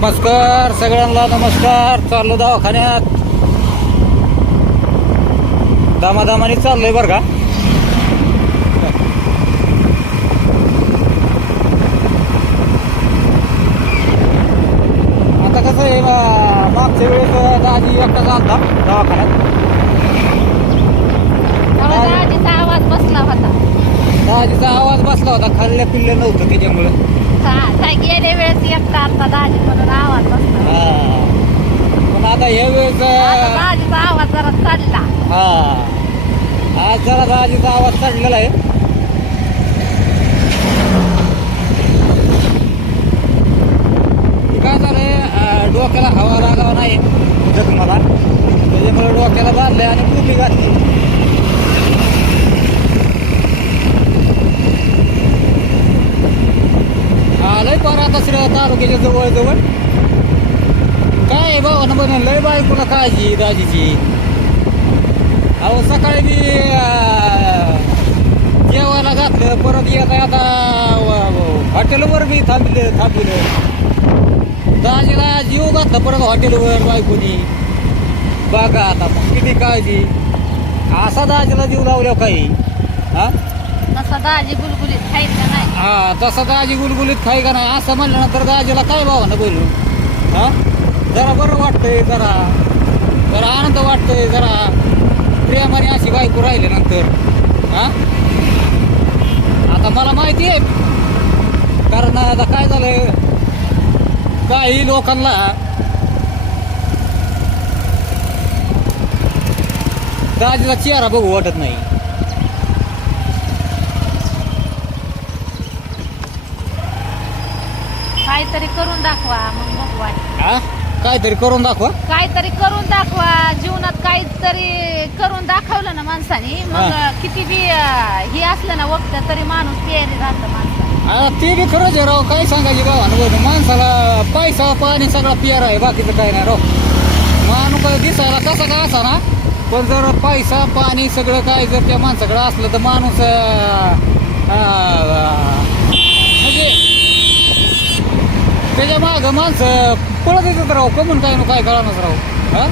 नमस्कार सगळ्यांना नमस्कार. चाललो दवाखान्यात. दामादामाने चाललोय बरं का? आता कसं आहे मागच्या वेळेस दादी एकटा चालता दवाखान्यात. तेव्हा दाजीचा आवाज बसला होता. दाजीचा आवाज बसला होता खाल्ल्या पिल्ल्या नव्हतं त्याच्यामुळं. हा, काय गेल्या वेळेस एकटा आता दाजी म्हणून आवाज हा. पण आता ह्या वेळेस आता दाजीचा आवाज जरा चालला हा आज जरा दाजीचा आवाज चढलेला आहे हे काय झालंय अं, डोक्याला हवा लागावा नाही जखमाला त्याच्यामुळे डोक्याला बांधलंय आणि टोपी घातली आलंय पर आता श्री तालुक्याच्या जवळ जवळ काय भावानं म्हणून लय बायकोला काळजी दाजीची. अहो सकाळी मी जेवायला घातलं परत येत आता हॉटेलवर मी थांबले थांबले दाजीला जीव घातला परत हॉटेलवर बायकोनी. बघा आता किती काळजी. असा दाजीला जीव लावल्या काही हा? तसा दाजी गुलगुलीत खायचं नाही? हा तसं दाजी गुलगुलीत खाई का नाही? असं म्हणल्यानंतर दाजीला काय भावानं बोलू? हा? जरा बरं वाटतंय जरा. जरा आनंद वाटतंय जरा. प्रेमाने अशी बायको राहिल्यानंतर. हा? आता मला माहिती आहे. कारण आता काय झालंय? काही लोकांना दाजीचा चेहरा बघू वाटत नाही. काहीतरी करून दाखवा मग बघू वाटतं. हा? काहीतरी करून दाखवा. काहीतरी करून दाखवा. जीवनात काहीतरी करून दाखवलं ना माणसाने मग. किती बी अं, हे असलं ना वक्त तरी माणूस तयारी राहतं माणसाला. ते बी खरंच आहे राव. काय सांगायचे गावानं माणसाला पैसा पाणी सगळा पियार आहे बाकीचं काय नाही राव. माणूस दिसायला कसा का असा ना? पण जर पैसा पाणी सगळं काय जर त्या माणसाकडे असलं तर माणूस अं, अं, म्हणजे त्याच्या माग माणसं पळत येतात राव कमून काय ना काय कळानच राव हा?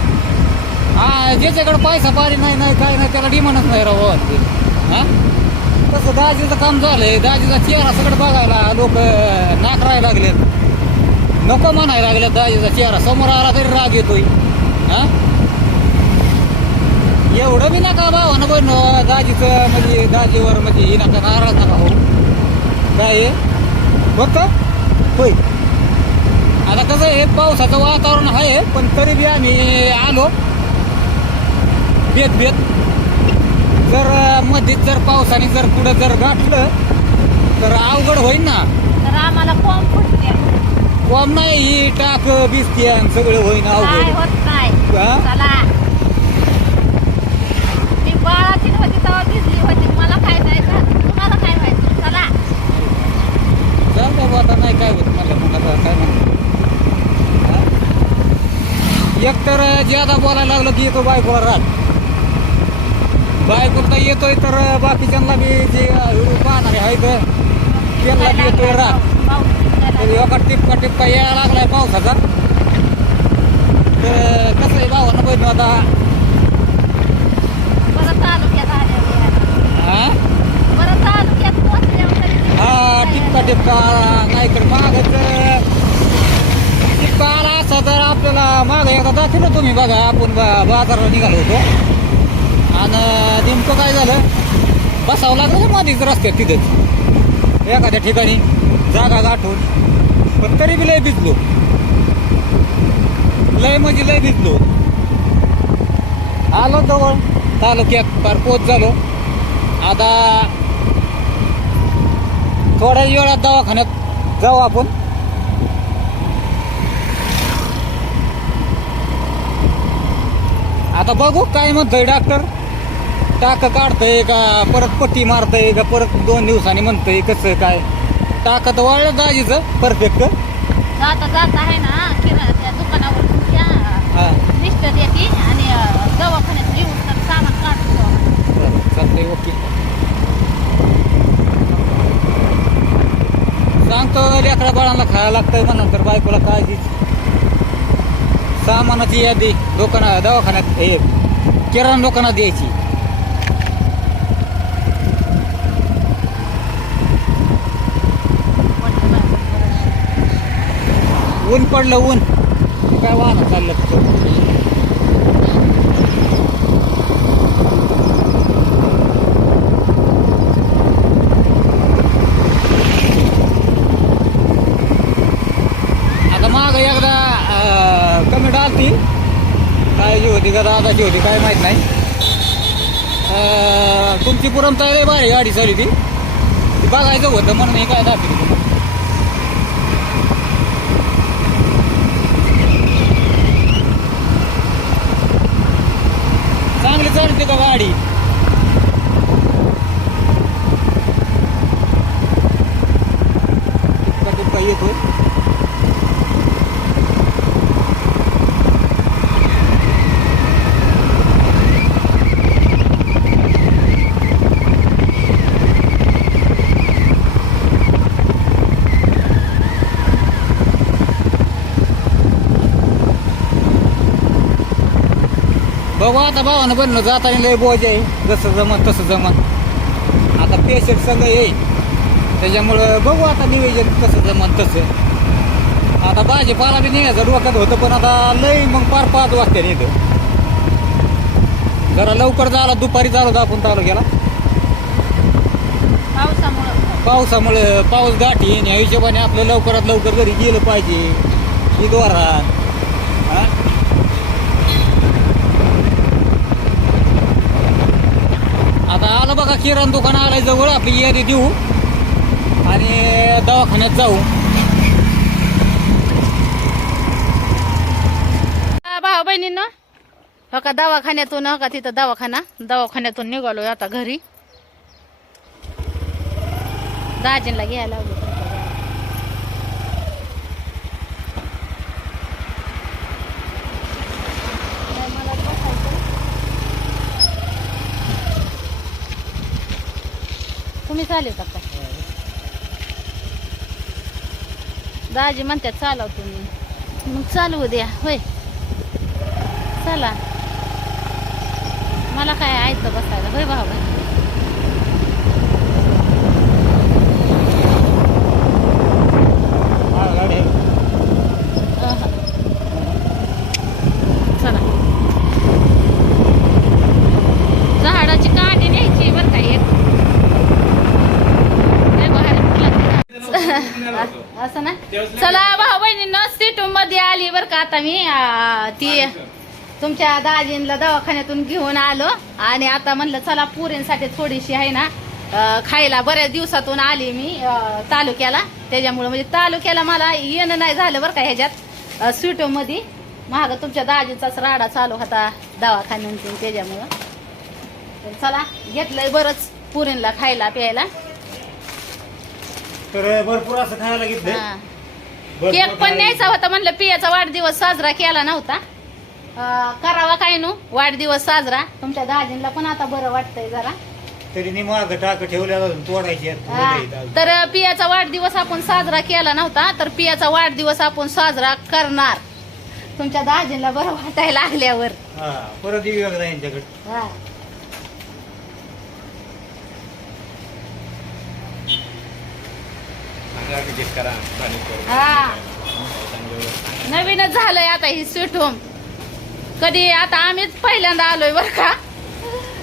ज्याच्याकडं ज्याच्याकडे पैसा पाणी नाही नाही काय नाही त्याला डिमांडच नाही राव ते हा? तसं दाजीचं काम झालंय दाजीचा चेहरा सगळं बघायला लोक नाकरायला लागलेत. नको म्हणायला लागलेत दाजीचा चेहरा समोर आला तरी राग येतोय. हा? एवढं बी नका भावानं पण दाजीचं म्हणजे दाजीवर म्हणजे ही नका नाराज नका हो काय आहे? फक्त होय. आता कसं आहे पावसाचं वातावरण आहे पण तरी बी आम्ही आलो. बेत बेत. जर मध्येच जर पावसाने जर पुढे जर गाठलं तर अवघड होईल ना. तर आम्हाला फॉर्म फुटते. कॉम नाही ही टाक बिस्ती आणि सगळं होईन काय अवघड होत नाही. हा? चला. मी बाळाची होती तेव्हा भिजली होती. मला काय जायचं? तुम्हाला काय व्हायचं? चला. चल बाबा आता नाही काय होत मला. मग आता काय म्हणतो हा? एक तर ज्यादा बोलायला लागलं की येतो बायकोला राग. बायको तर येतोय तर बाकीच्यांना बी जे पाहणारे आहेत त्यांना बी येतोय राग. एका टिपका टिपका यायला लागलाय पावसाचा. तर कसं आहे भावानं बहिण आता? हा? हा टिपका टिपका नाही तर मागच टिपका आला असा तर आपल्याला मागं एकदा दाखवलं तुम्ही बघा आपण बा- निघालो होतो. आणि नेमकं काय झालं? बसावं लागलं ना मध्येच रस्त्यात तिथंच एखाद्या ठिकाणी जागा गाठून. पण तरी बी लय भिजलो. लय म्हणजे लय भिजलो. आलो जवळ. तालुक्यात पार पोच झालो. आता थोड्या वेळात दवाखान्यात जाऊ आपण. आता बघू काय म्हणतोय डॉक्टर टाक काढतंय का परत पट्टी मारतंय का परत दोन दिवसांनी म्हणतंय कसं काय. टाक तर वाळलं दाजीचं परफेक्ट जाता जाता आहे ना त्या दुकानावर तुमच्या हा. लिस्ट देते आणि अं, दवाखान्यात येऊन तर सामान काढतो चालतंय ओके. सांगतो लेकरा बाळांना खायला लागतंय म्हणा तर बायकोला काळजी सामानाची यादी दुकाना दवाखान्यात हे किराणा दुकानात द्यायची. ऊन पडलं ऊन. काय वाहन चाललं तिथं. आता माग एकदा आलती काय जी होती का दादाची होती काय माहीत नाही. तुमची पुरमता बारी गाडी चालली ती ती बघायचं होतं म्हणून हे काय दाखवली चांगली चालते का गाडी? कधी येतो बघू आता भावानं बनलं जाताना लय बोज आहे. जसं जमन तसं जमन. आता पेशंट सगळं येईल त्याच्यामुळं बघू आता नियोजन कसं जमन तसं. आता भाजीपाला बी न्यायचं डोक्यात होतं पण आता लय मग पार पाच वाजता नेतं. जरा लवकर झाला दुपारी चालू होता आपण तालुक्याला. पावसामुळं. पावसामुळे पाऊस गाठी या हिशोबाने आपलं लवकरात लवकर घरी गेलं पाहिजे. ही द्वारा हा आता आलं बघा किराणा दुकान आलाय जवळ आपली यादी देऊ आणि दवाखान्यात जाऊ. भाऊ बहिणीनं हो का दवाखान्यातून हो का तिथं दवाखाना? दवाखान्यातून निघालो आता घरी. दाजींला घ्यायला लावलं तुमच्या गावात. नाही, मला बसायचं. तुम्ही चालेल का दाजी म्हणतात चालव तुम्ही. मग चालवू द्या. होय. चला. मला काय ऐकतं बसायला. होय भाऊ हा, गाडी आहे. चला झाडाची काठी न्यायची बरं का एक लय भारी फुलं. असं ना? चला भाऊ बहिणींना सीटू मध्ये आली बरं का आता मी. आ, ती तुमच्या दाजींला दवाखान्यातून घेऊन आलो. आणि आता म्हणलं चला पुरींसाठी थोडीशी आहे ना अ, खायला बऱ्याच दिवसातून आली मी अ, तालुक्याला. त्याच्यामुळे म्हणजे तालुक्याला मला येणं नाही झालं बरं का ह्याच्यात. स्वीटो मध्ये. महाग तुमच्या दाजीचाच राडा चालू होता दवाखान्यातून त्याच्यामुळं. तर चला घेतलंय बरंच पुरींला खायला प्यायला. तर भरपूर असं खायला घेतलं हा. केक पण न्यायचा होता म्हणलं पियाचा वाढदिवस साजरा केला नव्हता अं, करावा काय नो वाढदिवस साजरा तुमच्या दाजींला पण आता बरं वाटतंय जरा तरी नि माग टाक ठेवल्या अजून तोडायची आहेत. हा. मध्ये आहेत. तर पियाचा वाढदिवस आपण साजरा केला नव्हता तर पियाचा वाढदिवस आपण साजरा करणार तुमच्या दाजींला बरं वाटायला लागल्यावर हा परत येऊ यांच्याकडे हा. हा. नवीनच झालंय आता ही स्वीट होम कधी आता आम्हीच पहिल्यांदा आलोय बर का?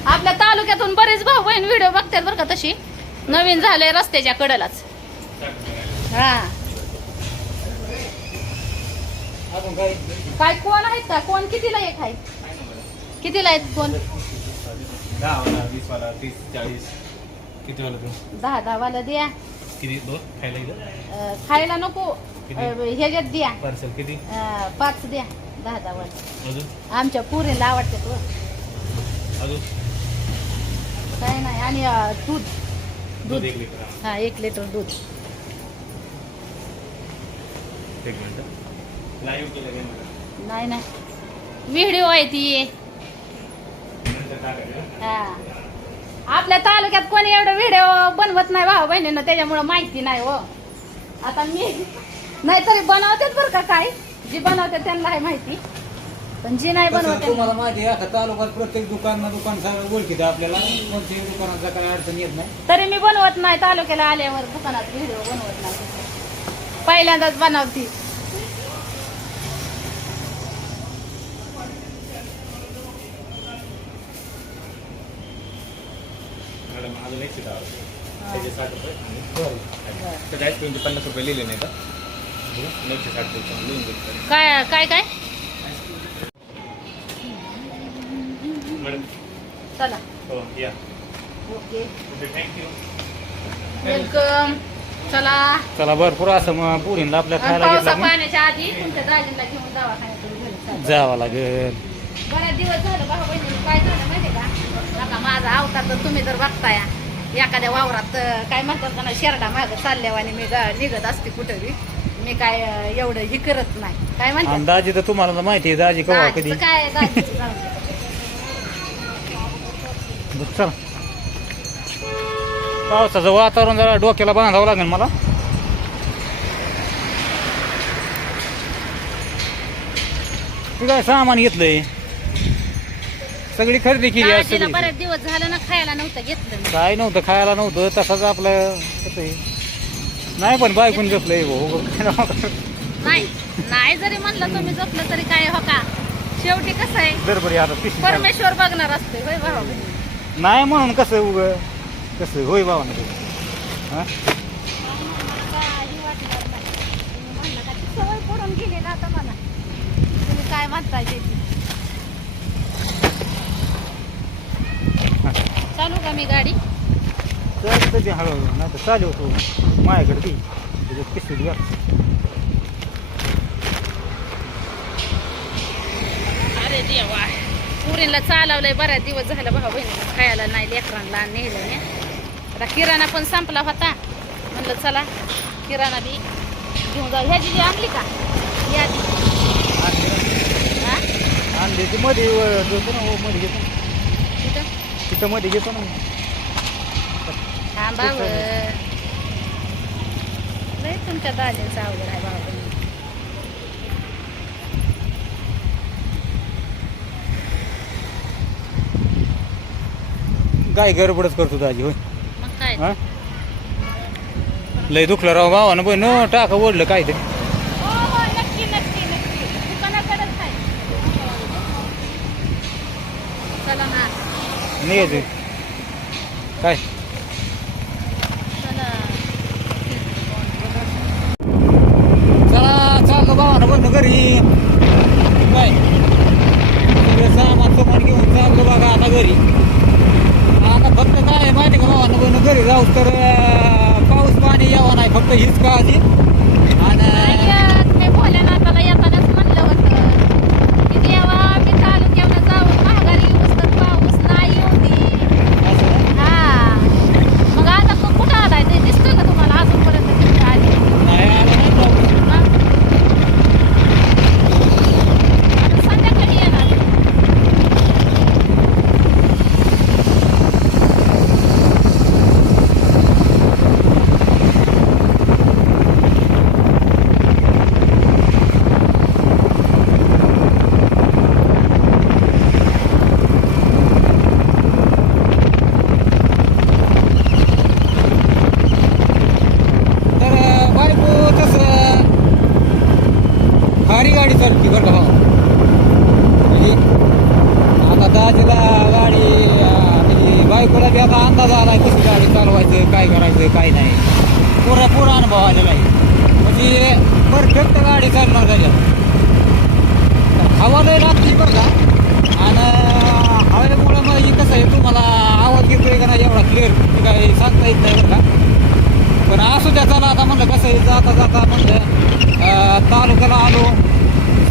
आपल्या तालुक्यातून बरेच भाऊ बहीण व्हिडिओ बघतात बर का तशी. नवीन झालंय रस्त्याच्या कडेलाच. हा. काय काय कोण आहेत का? कोण कितीला एक आहे? कितीला आहेत कोण? दहा वाला वीस वाला तीस चाळीस. किती वाला तू? दहा दहा वाला द्या. किती दोन खायला गेलं अं, खायला नको. अं, ह्याच्यात द्या. पार्सल किती? अं, पाच द्या. दहा दहा वाला अजून? आमच्या पुरीला आवडतात व. अजून? काय नाही. आणि अं, दूध. दूध दूध. एक लिटर हा एक लिटर दूध. एक मिनिट. लाईव्ह केलं गेलं नाही नाही. व्हिडिओ आहे ती. नंतर टाकायचं. हा. आपल्या तालुक्यात कोणी एवढं व्हिडिओ बनवत नाही भाऊ बहिणीनं त्याच्यामुळं माहिती नाही हो. आता मी नाहीतरी बनवतात बरं का काय जी बनवतात त्यांना आहे माहिती. पण जी नाही कसं बनवते तुम्हाला माहिती आहे आता तालुक्यात प्रत्येक दुकान ना दुकान सगळं ओळखीत आपल्याला. कोणत्याही दुकानाचा काही अडचण येत नाही. तरी मी बनवत नाही तालुक्याला आल्यावर दुकानात व्हिडिओ बनवत नाही. पहिल्यांदाच बनवती मॅडम अजून एक सीट आहे त्याचे साठ रुपये बरं. त्याच्या आईस्क्रीमचे पन्नास रुपये लिहिले नाही का? एकशे साठ रुपये लिहून देतो काय काय काय? मॅडम. चला. हो या. ओके. ओके थँक्यू वेलकम चला. चला भरपूर असं मग पुरीला आपल्या खायला पावसा घेतलं मग पाण्याच्या आधी तुमच्या दाजीला घेऊन दवाखान्यातून घरी. चला. जावं लागेल. बऱ्याच दिवस झालं भाऊ बहिणी काय झालं माहिती का? माझा अवतार तर तुम्ही जर बघताय. एखाद्या वावरात काय म्हणतात का ना शेरडा मागं चालल्यावर आणि मी गा- निघत असते कुठं बी मी काय एवढं ही करत नाही. काय आणि म्हणतात दाजी तर तुम्हाला तर माहिती आहे दाजी कवा कधी? दाजीचं काय दाजीचं जाऊ दे. बरं, चला. पावसाचं वातावरण जरा डोक्याला बांधावं लागेल मला. तू काय सामान घेतलंय? सगळी खरेदी केली आज सगळी. बरेच दिवस झालं ना खायला नव्हतं घेतलं मी. काय नव्हतं खायला नव्हतं तसंच आपलं कसं आहे. नाही पण बायकून झोपलंय भाऊ. नाही नाही जरी म्हणलं तुम्ही जपलं तरी काय हो का? शेवटी कसं आहे? बरोबर आता पिशवी घाल. परमेश्वर बघणार असते होय बहिणी नाही म्हणून कसं उग? कसं होय बाबा हा? काही वाटणार नाही. तुम्ही म्हणलं का ती सवय पडून गेली ना आता मला. तुम्ही काय म्हणताय ते चालू का मी गाडी? तर कधी हळूहळू नाही तर चालू होतो. माझ्याकडे ती त्याच्यात पिशवीत घाल अरे देवा. पुरीला चालवलंय बऱ्याच दिवस झालं भाऊ बहिणीला खायला नाही लेकरांना नेलं नाही. आता किराणा पण संपला होता. म्हणलं चला किराणा बी घेऊन जाऊ. ह्याची जी आणली का? यादी हा? आणली ती मध्ये घेतो ना हो, मध्ये घेतो. तिथं मध्ये घेतो ना थांबावं लय तुमच्या दाजींचं अवघड आहे बाबा काय गडबडच करतो दाजी होय? मग काय? हा? लय दुखलं राव भावानं न टाका ओढलं काय ते हो हो नक्की नक्की नक्की दुकानाकडेच आहे चला ना निघायचं काय? चला. चला चाललो भावानं पण घरी काय? सामान सामान घेऊन चाललो बघा आता घरी. आता फक्त काय माहिती का भावानं? घरी राहू तर पाऊस पाणी यावं नाही फक्त हीच काळजी आणि नाही, मी भोलेनाथाला येतानाच म्हणलं होतं की देवा मी तालुक्यावर जाऊन महागारी येऊस तर पाऊस नाही येऊ दे असं हा मग आता तो कुठं आलाय ते दिसतोय का तुम्हाला अजूनपर्यंत तिथे आली नाही आलं नाही पाऊस. मग? आता संध्याकाळी येणार तर अं, बायको तसं भारी गाडी चालती बरं का भाऊ म्हणजे आता गाडी अं, म्हणजे बायकोला बी आता अंदाज आलाय कशी गाडी चालवायचं काय करायचं काय नाही. पुरा पुरा अनुभव आलेला आहे. म्हणजे परफेक्ट गाडी चालणार त्याच्यात. हवा लय लागली बरं का. आणि हवेमुळं मग हे कसं आहे तुम्हाला आवाज येतोय का नाही एवढा क्लिअर काही सांगता येत नाही बरं का. पण असू द्या चला आता म्हणलं कसं आहे जाता जाता म्हणलं अं, तालुक्याला आलो.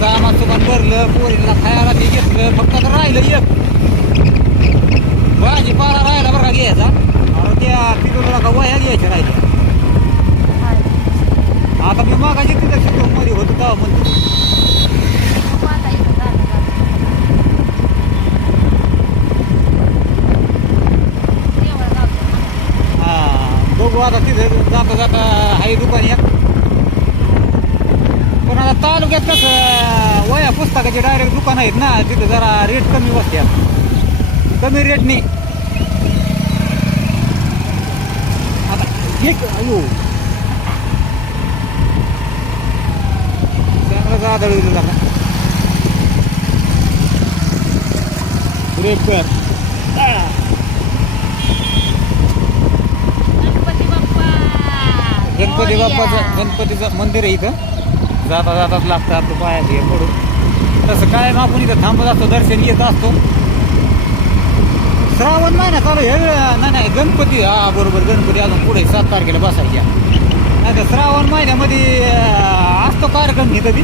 सामान सुमान भरलं पोरीला खायला ते घेतलं फक्त आता राहिलं एक. भाजीपाला राहिला बरं का घ्यायचा? आणि त्या तिथून का वह्या घ्यायच्या राहिल्या. आता मी मागाशी तिथं शिकतो मध्ये होतो तेव्हा म्हणतो. आता का? हा तिथं जाता जाता हाय दुकान पण आता तालुक्यात कसं वया पुस्तकाचे डायरेक्ट दुकान आहेत ना तिथं जरा रेट कमी बसतात कमी रेटनी आता अयो. जरा. ब्रेक कर गणपती. बाप्पाचं गणपतीचं मंदिर आहे इथं. जाता जाताच लागतं आपलं पायात हे पडून. तसं काय आपण इथं थांबत असतो दर्शन येत असतो. श्रावण महिना चालू हे नाही नाही गणपती हा बरोबर गणपती अजून पुढे सात तारखेला बसायच्या. नाही तर श्रावण महिन्यामध्ये असतो कार्यक्रम इथं बी.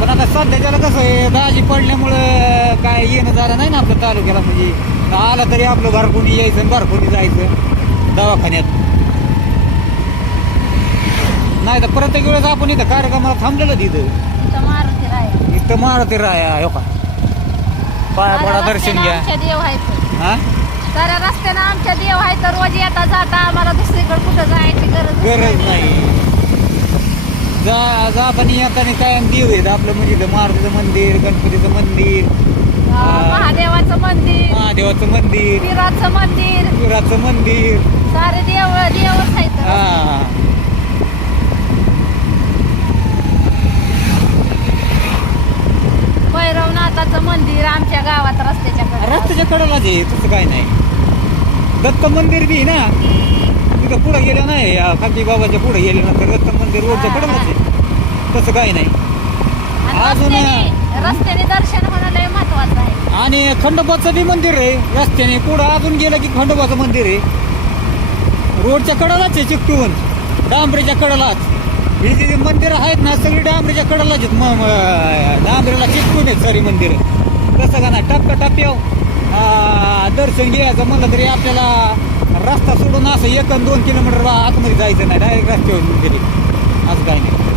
पण आता सध्याच्याला कसं आहे दाजी पडल्यामुळं काय येणं झालं नाही ना आपलं तालुक्याला. म्हणजे आलं तरी आपलं घरकुणी यायचं आणि घरकुणी जायचं. दवाखान्यात. नाही तर प्रत्येक वेळेस आपण इथं कार्यक्रमाला थांबलेलं तिथं. इथं मारुती राया. इथं मारुती राया हो का? पाया पडा दर्शन घ्या. आमच्या देव आहेत. हा? साऱ्या रस्त्यानं आमच्या देव आहेत तर रोज येता जाता आम्हाला दुसरीकडे कुठं जायची गरज गरज नाही. जा जाताना येताना काय देव आहेत. आपलं म्हणजे इथं मारुतीचं मंदिर गणपतीचं मंदिर अं, महादेवाचं मंदिर महादेवाचं मंदिर पिराचं मंदिर. शिवराचं मंदिर. सारे देव देवच आहेत. हा. भैरवनाथाचं मंदिर आमच्या गावात रस्त्याच्या रस्त्याच्या कडेलाच आहे तसं काय नाही. दत्त मंदिर बी आहे ना तिथं पुढे गेलं नाही या खालची बाबाच्या पुढे गेले नंतर दत्त मंदिर रोडच्या कडेलाच आहे. तसं काही नाही. आणि अजून- रस्त्याने रस्त्याने दर्शन होणं लय महत्वाचं आहे. आणि खंडोबाचं बी मंदिर आहे रस्त्याने पुढं अजून गेलं की खंडोबाचं मंदिर आहे. रोडच्या कडेलाच आहे चिकटून डांबरीच्या कडेलाच. ही जी मंदिरं आहेत ना सगळी डांबरीच्या कडेलाच डांबरीला चिकटून आहेत सारी मंदिरं. तसं का नाही? टप्प्या टप्प्यावर हो. दर्शन घ्यायचं म्हणलं तरी आपल्याला रस्ता सोडून असं एक दोन किलोमीटर आतमध्ये जायचं नाही. डायरेक्ट रस्त्यावर गेली. असं काही नाही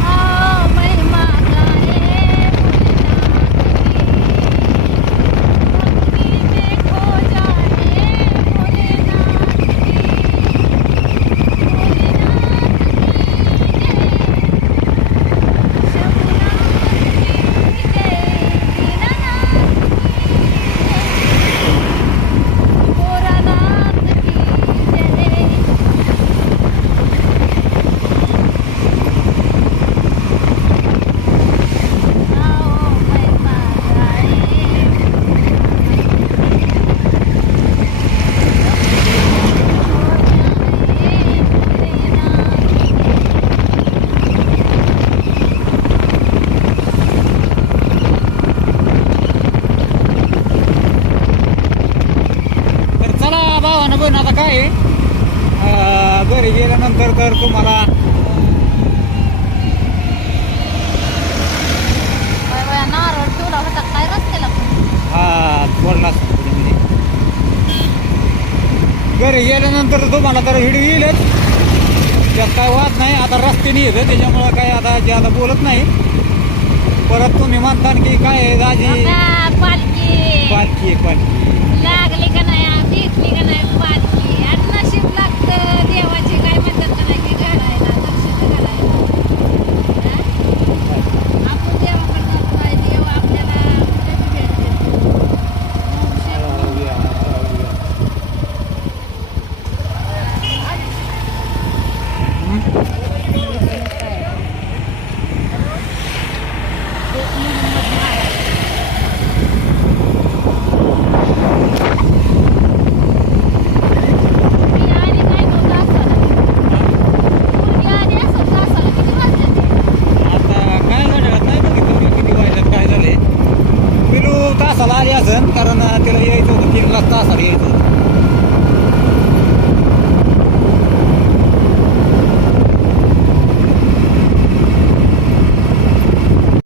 ओ महिमा गाये भक्ति में खो जाए भोलेनाथ की भोलेनाथ की जय शंभुनाथ की जय दीनानाथ की जय भोलानाथ की जय आओ महिमा गाए तर चला भावानं पण आता काय आहे, अं, घरी गेल्यानंतर तर तुम्हाला बाय बाय नारळ ठेवला होता काय रस्त्याला हा असता. घरी गेल्यानंतर तुम्हाला तर व्हिडिओ येईलच. त्यात काय वाद नाही आता रस्त्याने येतं त्याच्यामुळं काय आता जे आता बोलत नाही. परत तुम्ही म्हणता की काय आहे, दाजी पालखी. पालखी पालखी. लागली का नाही